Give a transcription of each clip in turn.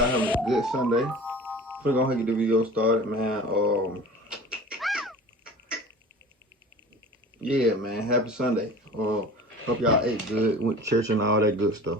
y'all having a good Sunday. We're gonna get the video started, man. Yeah, man. Happy Sunday. Hope y'all ate good, went to church and all that good stuff.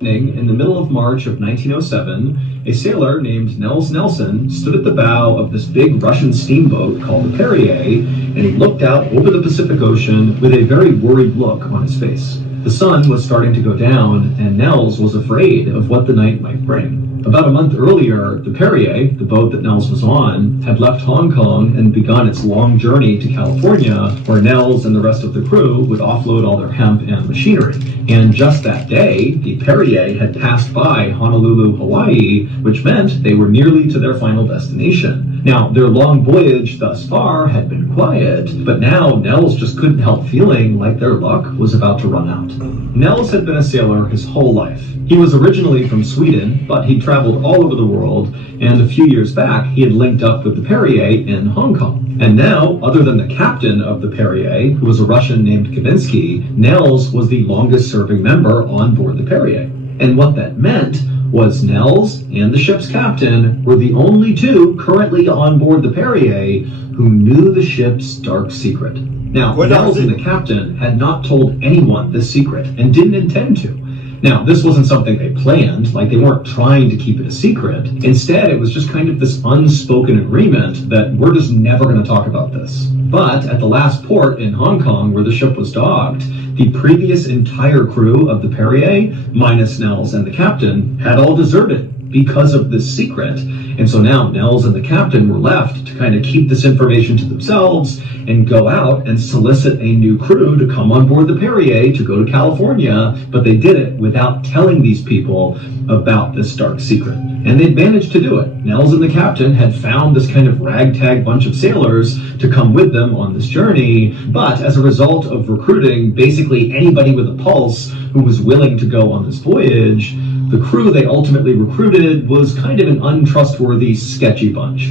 In the middle of March of 1907, a sailor named Nels Nelson stood at the bow of this big Russian steamboat called the Perrier, and he looked out over the Pacific Ocean with a very worried look on his face. The sun was starting to go down, and Nels was afraid of what the night might bring. About a month earlier, the Perrier, the boat that Nels was on, had left Hong Kong and begun its long journey to California, where Nels and the rest of the crew would offload all their hemp and machinery. And just that day, the Perrier had passed by Honolulu, Hawaii, which meant they were nearly to their final destination. Now, their long voyage thus far had been quiet, but now Nels just couldn't help feeling like their luck was about to run out. Nels had been a sailor his whole life. He was originally from Sweden, but he'd traveled all over the world, and a few years back, he had linked up with the Perrier in Hong Kong. And now, other than the captain of the Perrier, who was a Russian named Kavinsky, Nels was the longest-serving member on board the Perrier. And what that meant was Nels and the ship's captain were the only two currently on board the Perrier who knew the ship's dark secret. Now, Nels and the captain had not told anyone this secret and didn't intend to. Now, this wasn't something they planned, like they weren't trying to keep it a secret. Instead, it was just kind of this unspoken agreement that we're just never going to talk about this. But at the last port in Hong Kong where the ship was docked, the previous entire crew of the Perrier, minus Nels and the captain, had all deserted because of this secret. And so now Nels and the captain were left to kind of keep this information to themselves and go out and solicit a new crew to come on board the Perrier to go to California, but they did it without telling these people about this dark secret. And they'd managed to do it. Nels and the captain had found this kind of ragtag bunch of sailors to come with them on this journey, but as a result of recruiting basically anybody with a pulse who was willing to go on this voyage, the crew they ultimately recruited was kind of an untrustworthy, sketchy bunch.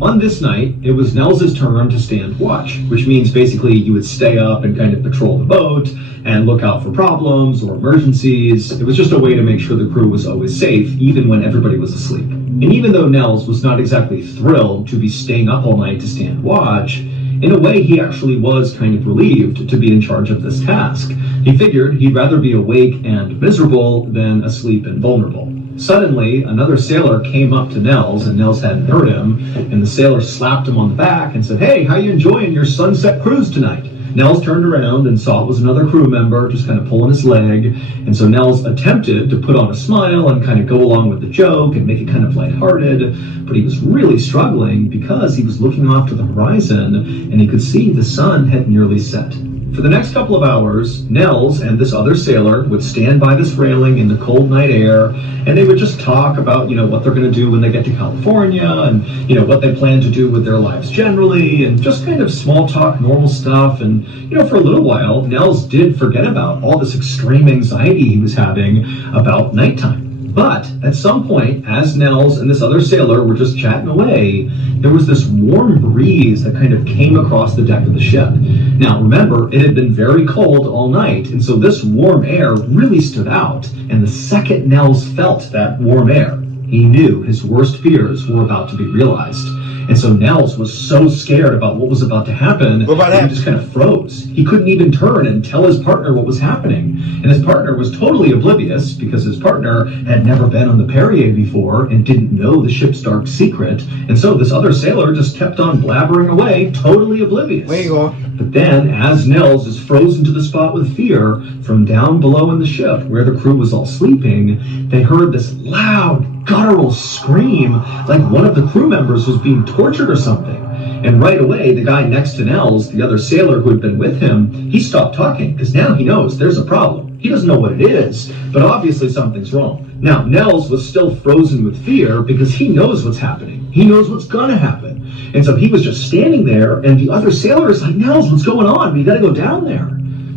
On this night, it was Nels' turn to stand watch, which means basically you would stay up and kind of patrol the boat and look out for problems or emergencies. It was just a way to make sure the crew was always safe, even when everybody was asleep. And even though Nels was not exactly thrilled to be staying up all night to stand watch, in a way he actually was kind of relieved to be in charge of this task. He figured he'd rather be awake and miserable than asleep and vulnerable. Suddenly, another sailor came up to Nels, and Nels hadn't heard him, and the sailor slapped him on the back and said, "Hey, how you enjoying your sunset cruise tonight?" Nels turned around and saw it was another crew member just kind of pulling his leg, and so Nels attempted to put on a smile and kind of go along with the joke and make it kind of lighthearted, but he was really struggling because he was looking off to the horizon and he could see the sun had nearly set. For the next couple of hours, Nels and this other sailor would stand by this railing in the cold night air, and they would just talk about, what they're going to do when they get to California, and, what they plan to do with their lives generally, and just kind of small talk, normal stuff. And, for a little while, Nels did forget about all this extreme anxiety he was having about nighttime. But at some point, as Nels and this other sailor were just chatting away, there was this warm breeze that kind of came across the deck of the ship. Now, remember, it had been very cold all night, and so this warm air really stood out. And the second Nels felt that warm air, he knew his worst fears were about to be realized. And so Nels was so scared about what was about to happen that he just kind of froze. He couldn't even turn and tell his partner what was happening. And his partner was totally oblivious because his partner had never been on the Perrier before and didn't know the ship's dark secret. And so this other sailor just kept on blabbering away, totally oblivious. Where you going? But then, as Nels is frozen to the spot with fear, from down below in the ship, where the crew was all sleeping, they heard this loud, guttural scream like one of the crew members was being tortured or something. And right away, the guy next to Nels, the other sailor who had been with him, he stopped talking because now he knows there's a problem. He doesn't know what it is, but obviously something's wrong. Now, Nels was still frozen with fear because he knows what's happening. He knows what's gonna happen. And so he was just standing there, and the other sailor is like, "Nels, what's going on? We gotta go down there."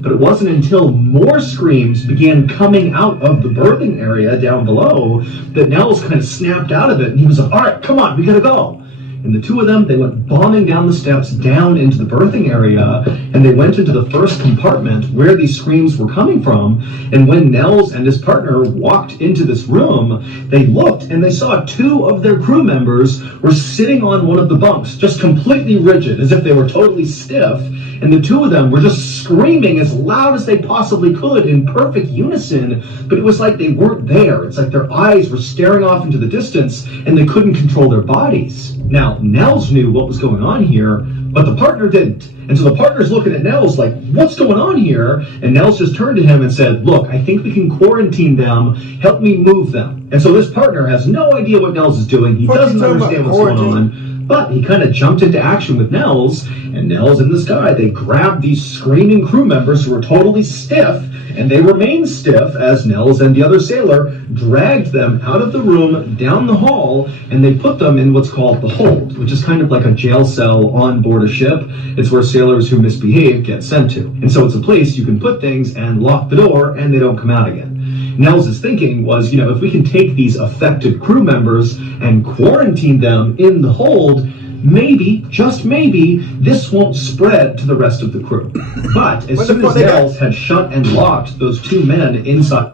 But it wasn't until more screams began coming out of the berthing area down below that Nels kind of snapped out of it, and he was like, "All right, come on, we gotta go." And the two of them, they went bombing down the steps down into the berthing area, and they went into the first compartment where these screams were coming from. And when Nels and his partner walked into this room, they looked and they saw two of their crew members were sitting on one of the bunks, just completely rigid, as if they were totally stiff. And the two of them were just screaming as loud as they possibly could in perfect unison, but it was like they weren't there. It's like their eyes were staring off into the distance and they couldn't control their bodies. Now, Nels knew what was going on here, but the partner didn't. And so the partner's looking at Nels like, what's going on here? And Nels just turned to him and said, look, I think we can quarantine them. Help me move them. And so this partner has no idea what Nels is doing. He doesn't understand what's going on. But he kind of jumped into action with Nels, and Nels and this guy, they grabbed these screaming crew members who were totally stiff, and they remained stiff as Nels and the other sailor dragged them out of the room, down the hall, and they put them in what's called the hold, which is kind of like a jail cell on board a ship. It's where sailors who misbehave get sent to. And so it's a place you can put things and lock the door, and they don't come out again. Nels' thinking was, if we can take these affected crew members and quarantine them in the hold, maybe, just maybe, this won't spread to the rest of the crew. But as soon as Nels had shut and locked those two men inside...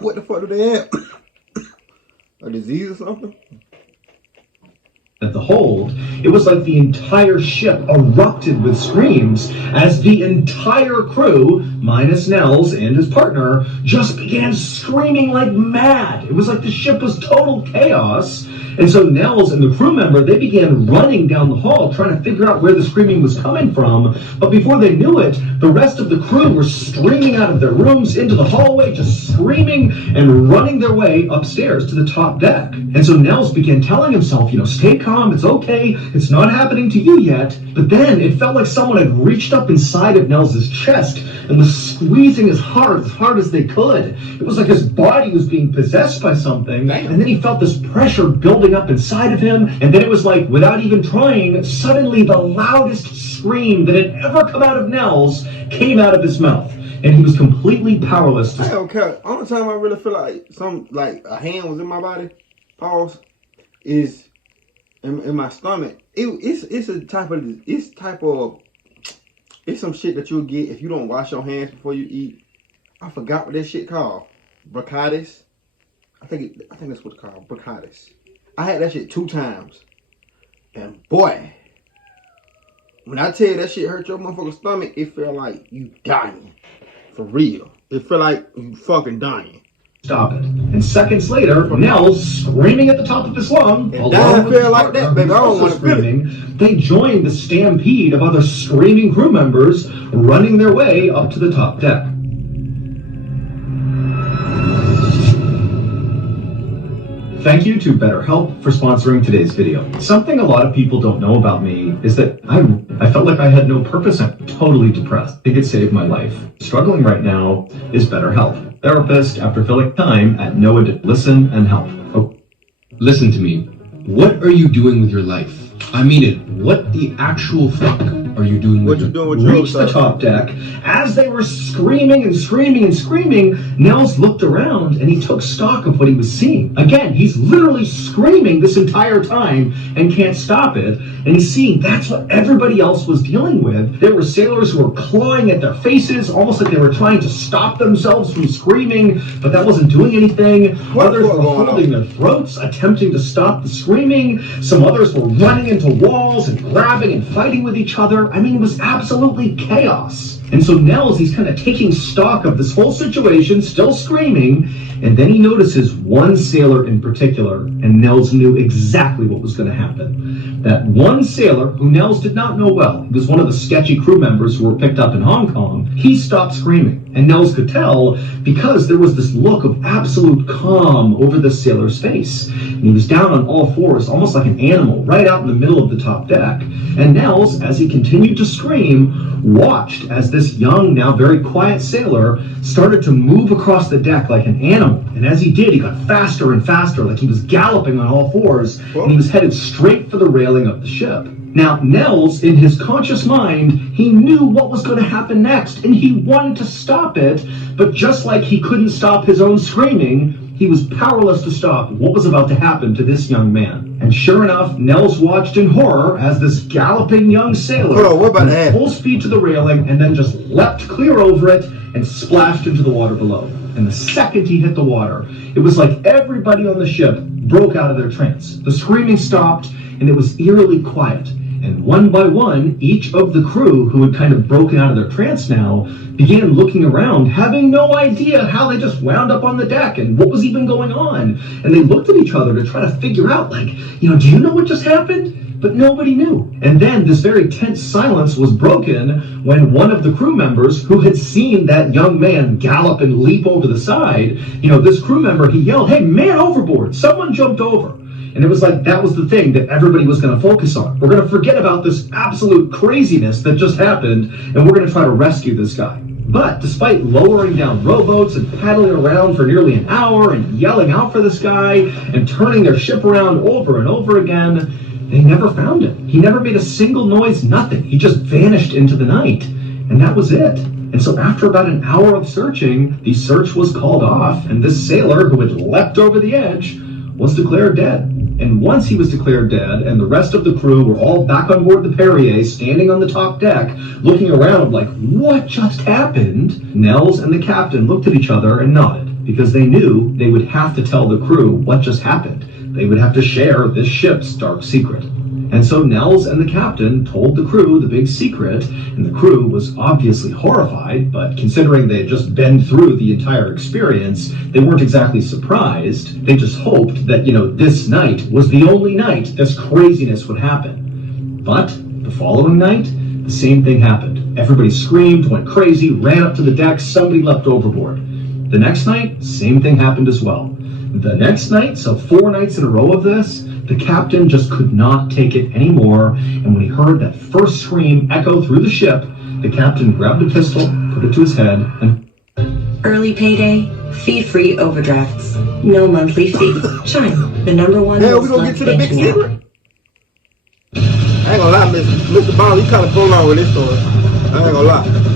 What the fuck do they have? A disease or something? At the hold, it was like the entire ship erupted with screams as the entire crew, minus Nels and his partner, just began screaming like mad. It was like the ship was total chaos. And so Nels and the crew member, they began running down the hall trying to figure out where the screaming was coming from. But before they knew it, the rest of the crew were streaming out of their rooms into the hallway, just screaming and running their way upstairs to the top deck. And so Nels began telling himself, stay calm, it's okay, it's not happening to you yet. But then it felt like someone had reached up inside of Nels' chest and was squeezing as hard as they could. It was like his body was being possessed by something. Damn. And then he felt this pressure building up inside of him, and then it was like, without even trying, suddenly the loudest scream that had ever come out of Nels came out of his mouth, and he was completely powerless. I don't care. Only time I really feel like a hand was in my body, pause, is in my stomach. It's some shit that you'll get if you don't wash your hands before you eat. I forgot what that shit called. Bronchitis. I think that's what it's called. Bronchitis. I had that shit 2 times. And boy, when I tell you that shit hurt your motherfucking stomach, it feel like you dying. For real. It feel like you fucking dying. Stop it. And seconds later, Nels, screaming at the top of his lung, along with his like that, baby. I don't want to screaming, they joined the stampede of other screaming crew members running their way up to the top deck. Thank you to BetterHelp for sponsoring today's video. Something a lot of people don't know about me is that I felt like I had no purpose. I'm totally depressed. I think it saved my life. Struggling right now is BetterHelp. Therapist after filling time at no addition. Listen and help. Oh. Listen to me. What are you doing with your life? I mean it. What the actual fuck are you doing with your life? Reached the top deck. As they were screaming and screaming and screaming, Nels looked around and he took stock of what he was seeing. Again, he's literally screaming this entire time and can't stop it. And he's seeing that's what everybody else was dealing with. There were sailors who were clawing at their faces, almost like they were trying to stop themselves from screaming, but that wasn't doing anything. Others were holding their throats, attempting to stop the screaming. Some others were running into walls and grabbing and fighting with each other. I mean, it was absolutely chaos. And so Nels, he's kind of taking stock of this whole situation, still screaming, and then he notices one sailor in particular, and Nels knew exactly what was going to happen. That one sailor, who Nels did not know well, he was one of the sketchy crew members who were picked up in Hong Kong, he stopped screaming. And Nels could tell because there was this look of absolute calm over the sailor's face. And he was down on all fours, almost like an animal, right out in the middle of the top deck. And Nels, as he continued to scream, watched as this young, now very quiet sailor started to move across the deck like an animal. And as he did, he got faster and faster, like he was galloping on all fours, and he was headed straight for the railing of the ship. Now, Nels, in his conscious mind, he knew what was going to happen next, and he wanted to stop it, but just like he couldn't stop his own screaming, He was powerless to stop what was about to happen to this young man. And sure enough, Nels watched in horror as this galloping young sailor went full speed to the railing and then just leapt clear over it and splashed into the water below. And the second he hit the water, it was like everybody on the ship broke out of their trance. The screaming stopped, and it was eerily quiet. And one by one, each of the crew who had kind of broken out of their trance now began looking around, having no idea how they just wound up on the deck and what was even going on. And they looked at each other to try to figure out, like, do you know what just happened? But nobody knew. And then this very tense silence was broken when one of the crew members who had seen that young man gallop and leap over the side, this crew member, he yelled, "Hey, man overboard, someone jumped over." And it was like that was the thing that everybody was going to focus on. We're going to forget about this absolute craziness that just happened, and we're going to try to rescue this guy. But despite lowering down rowboats and paddling around for nearly an hour and yelling out for this guy and turning their ship around over and over again, they never found him. He never made a single noise, nothing. He just vanished into the night. And that was it. And so after about an hour of searching, the search was called off, and this sailor who had leapt over the edge was declared dead. And once he was declared dead, and the rest of the crew were all back on board the Perrier, standing on the top deck, looking around like, what just happened? Nels and the captain looked at each other and nodded, because they knew they would have to tell the crew what just happened. They would have to share this ship's dark secret. And so Nels and the captain told the crew the big secret, and the crew was obviously horrified, but considering they had just been through the entire experience, they weren't exactly surprised. They just hoped that, this night was the only night this craziness would happen. But the following night, the same thing happened. Everybody screamed, went crazy, ran up to the deck, somebody leapt overboard. The next night, same thing happened as well. The next night, so 4 nights in a row of this, the captain just could not take it anymore, and when he heard that first scream echo through the ship, the captain grabbed a pistol, put it to his head, and... Early payday, fee-free overdrafts, no monthly fee. Chime, the #1 Hell, we gonna get to the big secret. I ain't gonna lie, Mr. Ball, he kind of prolonged with this story. I ain't gonna lie.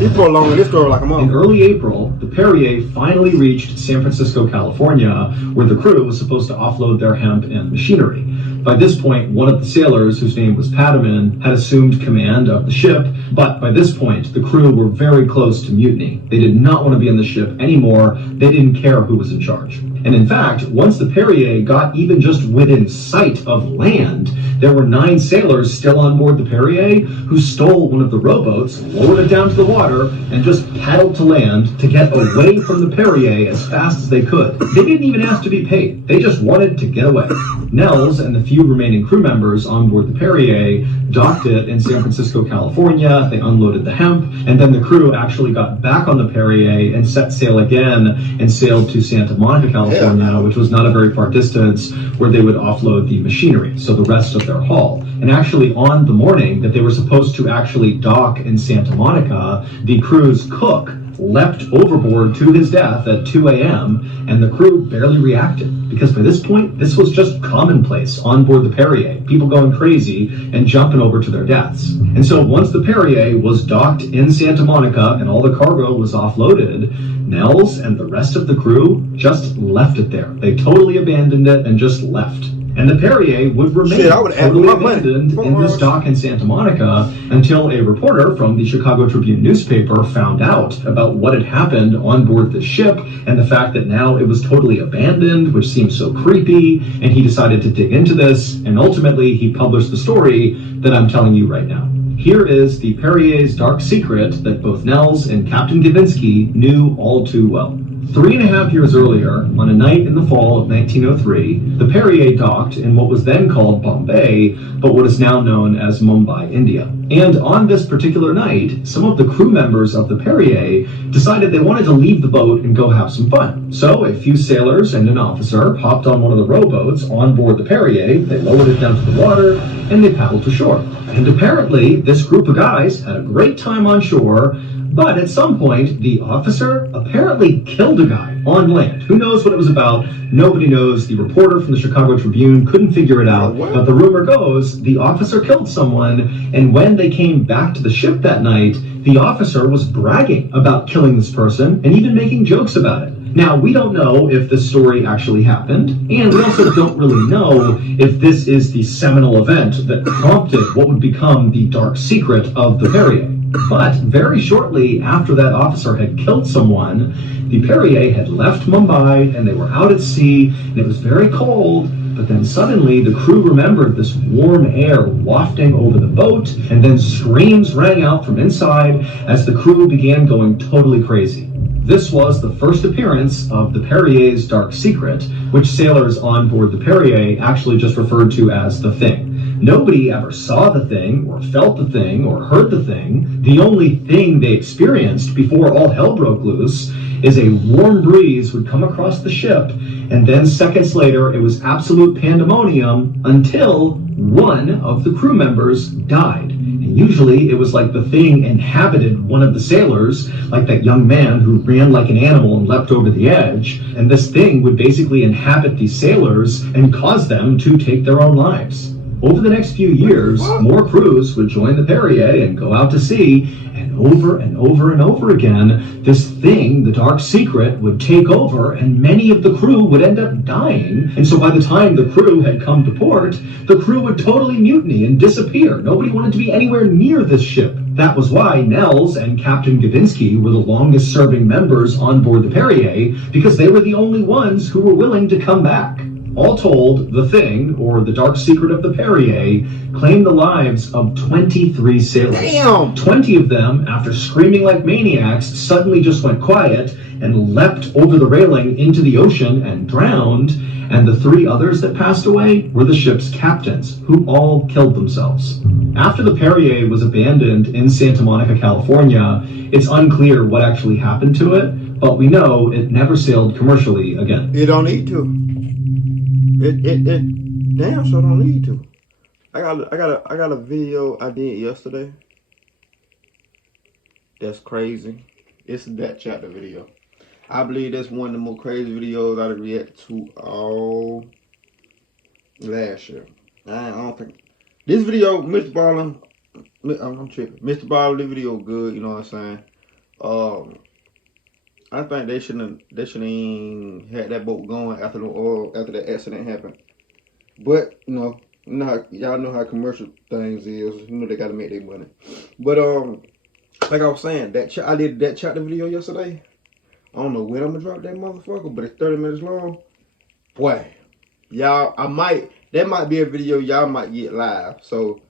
He prolonged this story like a mother. In early April, the Perrier finally reached San Francisco, California, where the crew was supposed to offload their hemp and machinery. By this point, one of the sailors, whose name was Padaman, had assumed command of the ship, but by this point, the crew were very close to mutiny. They did not want to be on the ship anymore. They didn't care who was in charge. And in fact, once the Perrier got even just within sight of land, there were 9 sailors still on board the Perrier who stole one of the rowboats, lowered it down to the water, and just paddled to land to get away from the Perrier as fast as they could. They didn't even ask to be paid. They just wanted to get away. Nels and the few remaining crew members on board the Perrier docked it in San Francisco, California. They unloaded the hemp, and then the crew actually got back on the Perrier and set sail again and sailed to Santa Monica, California, which was not a very far distance, where they would offload the machinery, so the rest of their haul. And actually, on the morning that they were supposed to actually dock in Santa Monica, the crew's cook leapt overboard to his death at 2 a.m., and the crew barely reacted, because by this point, this was just commonplace on board the Perrier, people going crazy and jumping over to their deaths. And so once the Perrier was docked in Santa Monica and all the cargo was offloaded, Nels and the rest of the crew just left it there. They totally abandoned it and just left. And the Perrier would remain totally abandoned in this dock in Santa Monica until a reporter from the Chicago Tribune newspaper found out about what had happened on board the ship and the fact that now it was totally abandoned, which seemed so creepy, and he decided to dig into this, and ultimately he published the story that I'm telling you right now. Here is the Perrier's dark secret that both Nels and Captain Gavinsky knew all too well. 3.5 years earlier, on a night in the fall of 1903, the Perrier docked in what was then called Bombay, but what is now known as Mumbai, India. And on this particular night, some of the crew members of the Perrier decided they wanted to leave the boat and go have some fun. So a few sailors and an officer hopped on one of the rowboats on board the Perrier, they lowered it down to the water, and they paddled to shore. And apparently, this group of guys had a great time on shore, but at some point, the officer apparently killed a guy on land. Who knows what it was about? Nobody knows. The reporter from the Chicago Tribune couldn't figure it out. But the rumor goes the officer killed someone, and when they came back to the ship that night, the officer was bragging about killing this person and even making jokes about it. Now, we don't know if this story actually happened, and we also don't really know if this is the seminal event that prompted what would become the dark secret of the Perrier. But very shortly after that officer had killed someone, the Perrier had left Mumbai and they were out at sea, and it was very cold. But then suddenly the crew remembered this warm air wafting over the boat, and then screams rang out from inside as the crew began going totally crazy. This was the first appearance of the Perrier's dark secret, which sailors on board the Perrier actually just referred to as the Thing. Nobody ever saw the Thing, or felt the Thing, or heard the Thing. The only thing they experienced before all hell broke loose is a warm breeze would come across the ship, and then seconds later it was absolute pandemonium until one of the crew members died. And usually it was like the Thing inhabited one of the sailors, like that young man who ran like an animal and leapt over the edge, and this Thing would basically inhabit these sailors and cause them to take their own lives. Over the next few years, more crews would join the Perrier and go out to sea, and over and over and over again, this Thing, the dark secret, would take over, and many of the crew would end up dying. And so by the time the crew had come to port, the crew would totally mutiny and disappear. Nobody wanted to be anywhere near this ship. That was why Nels and Captain Gavinsky were the longest serving members on board the Perrier, because they were the only ones who were willing to come back. All told, the Thing, or the dark secret of the Perrier, claimed the lives of 23 sailors. Damn! 20 of them, after screaming like maniacs, suddenly just went quiet and leapt over the railing into the ocean and drowned, and the 3 others that passed away were the ship's captains, who all killed themselves. After the Perrier was abandoned in Santa Monica, California, it's unclear what actually happened to it, but we know it never sailed commercially again. It don't need to. It damn sure don't need to. I got a video I did yesterday. That's crazy. It's that chapter video. I believe that's one of the more crazy videos I've reacted to all last year. I don't think this video, Mr. Ballen, I'm tripping. Mr. Ballen, this video good. You know what I'm saying? I think they shouldn't even had that boat going after that accident happened. But y'all know how commercial things is. You know they gotta make their money. But like I was saying, I did that chapter video yesterday. I don't know when I'm gonna drop that motherfucker, but it's 30 minutes long. Boy, y'all, that might be a video y'all might get live. So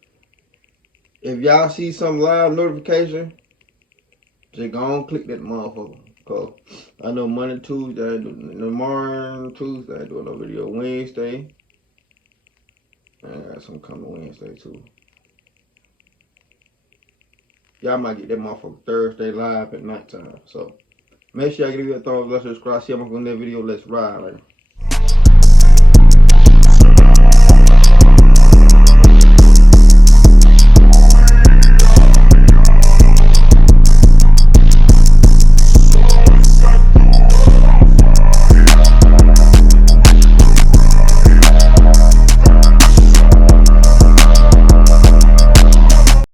if y'all see some live notification, just go on click that motherfucker. Cause I know Monday, Tuesday, tomorrow, Tuesday, I do another video. Wednesday, I got some coming Wednesday too. Y'all might get that motherfucker Thursday live at nighttime. So make sure y'all give me a thumbs up, subscribe, see I'm on that video. Let's ride. Like.